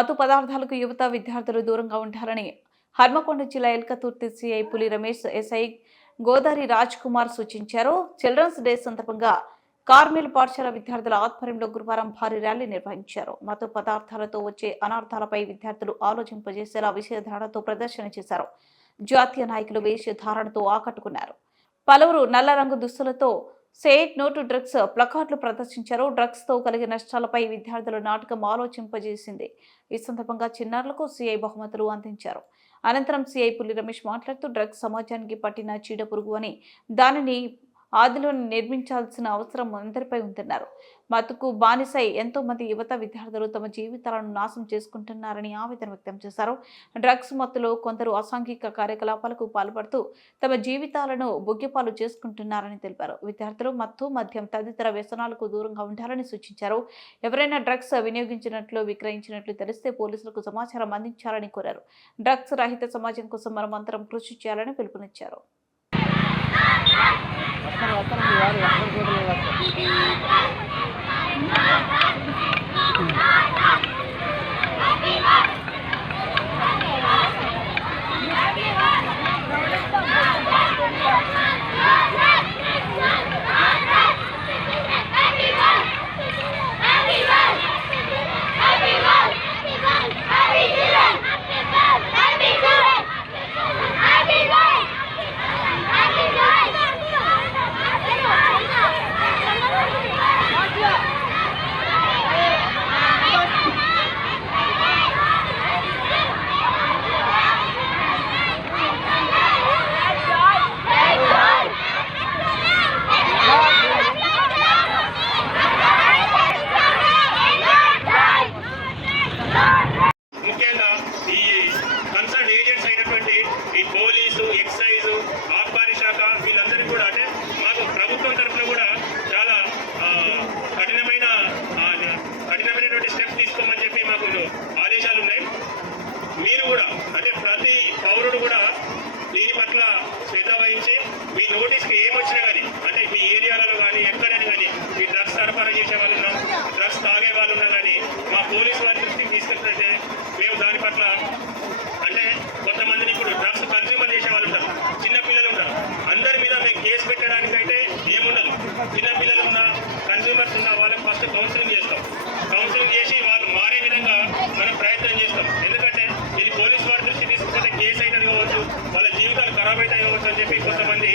మత్తు పదార్థాలకు యువత విద్యార్థులు దూరంగా ఉంటారని హన్మకొండ జిల్లా ఎల్కతుర్తి సిఐ పులి రమేష్, ఎస్ఐ గోదారి రాజ్ కుమార్ సూచించారు. చిల్డ్రన్స్ డే సందర్భంగా కార్మిల్ పాఠశాల విద్యార్థుల ఆధ్వర్యంలో గురువారం భారీ ర్యాలీ నిర్వహించారు. మత్తు పదార్థాలతో వచ్చే అనర్థాలపై విద్యార్థులు ఆలోచింపజేసేలా విషయధారణతో ప్రదర్శన చేశారు. జాతీయ నాయకులు వేషధారణతో ఆకట్టుకున్నారు. పలువురు నల్ల రంగు దుస్తులతో సేట్ నో టు డ్రగ్స్ ప్లకార్డులు ప్రదర్శించారు. డ్రగ్స్ తో కలిగే నష్టాలపై విద్యార్థుల నాటకం ఆలోచింపజేసింది. ఈ సందర్భంగా చిన్నారులకు సిఐ బహుమతులు అందించారు. అనంతరం సిఐ పులి రమేష్ మాట్లాడుతూ డ్రగ్స్ సమాజానికి పట్టిన చీడ పురుగు అని దానిని ఆదిలో నిర్మించాల్సిన అవసరం అందరిపై ఉందన్నారు. మత్తుకు బానిసై ఎంతో మంది యువత విద్యార్థులు తమ జీవితాలను నాశనం చేసుకుంటున్నారని ఆవేదన వ్యక్తం చేశారు. డ్రగ్స్ మత్తులో కొందరు అసాంఘిక కార్యకలాపాలకు పాల్పడుతూ తమ జీవితాలను బుగ్గిపాలు చేసుకుంటున్నారని తెలిపారు. విద్యార్థులు మత్తు, మద్యం తదితర వ్యసనాలకు దూరంగా ఉండాలని సూచించారు. ఎవరైనా డ్రగ్స్ వినియోగించినట్లు, విక్రయించినట్లు తెలిస్తే పోలీసులకు సమాచారం అందించాలని కోరారు. డ్రగ్స్ రహిత సమాజం కోసం మనమంతరం కృషి చేయాలని పిలుపునిచ్చారు. నోటీస్కి ఏమొచ్చినా కానీ అంటే మీ ఏరియాలలో కానీ ఎక్కడైనా కానీ ఈ డ్రగ్స్ సరఫరా చేసే వాళ్ళు ఉన్నాం, డ్రగ్స్ తాగే వాళ్ళు ఉన్నా కానీ మా పోలీసు వారి దృష్టికి తీసుకెళ్తుంటే మేము దాని పట్ల అంటే కొంతమందిని ఇప్పుడు డ్రగ్స్ కన్స్యూమర్ చేసే వాళ్ళు ఉంటారు, చిన్నపిల్లలు ఉంటారు, అందరి మీద మేము కేసు పెట్టడానికైతే ఏముండదు. చిన్నపిల్లలు ఉన్నా కన్స్యూమర్స్ ఉన్నా వాళ్ళకి ఫస్ట్ కౌన్సిలింగ్ చేస్తాం. కౌన్సిలింగ్ చేసి వాళ్ళు మారే విధంగా మనం ప్రయత్నం చేస్తాం. ఎందుకంటే ఇది పోలీసు వారి దృష్టికి తీసుకుంటే కేసు అయినది కావచ్చు, వాళ్ళ జీవితాలు ఖరాబ్ అవుతాయి కావచ్చు అని చెప్పి కొంతమంది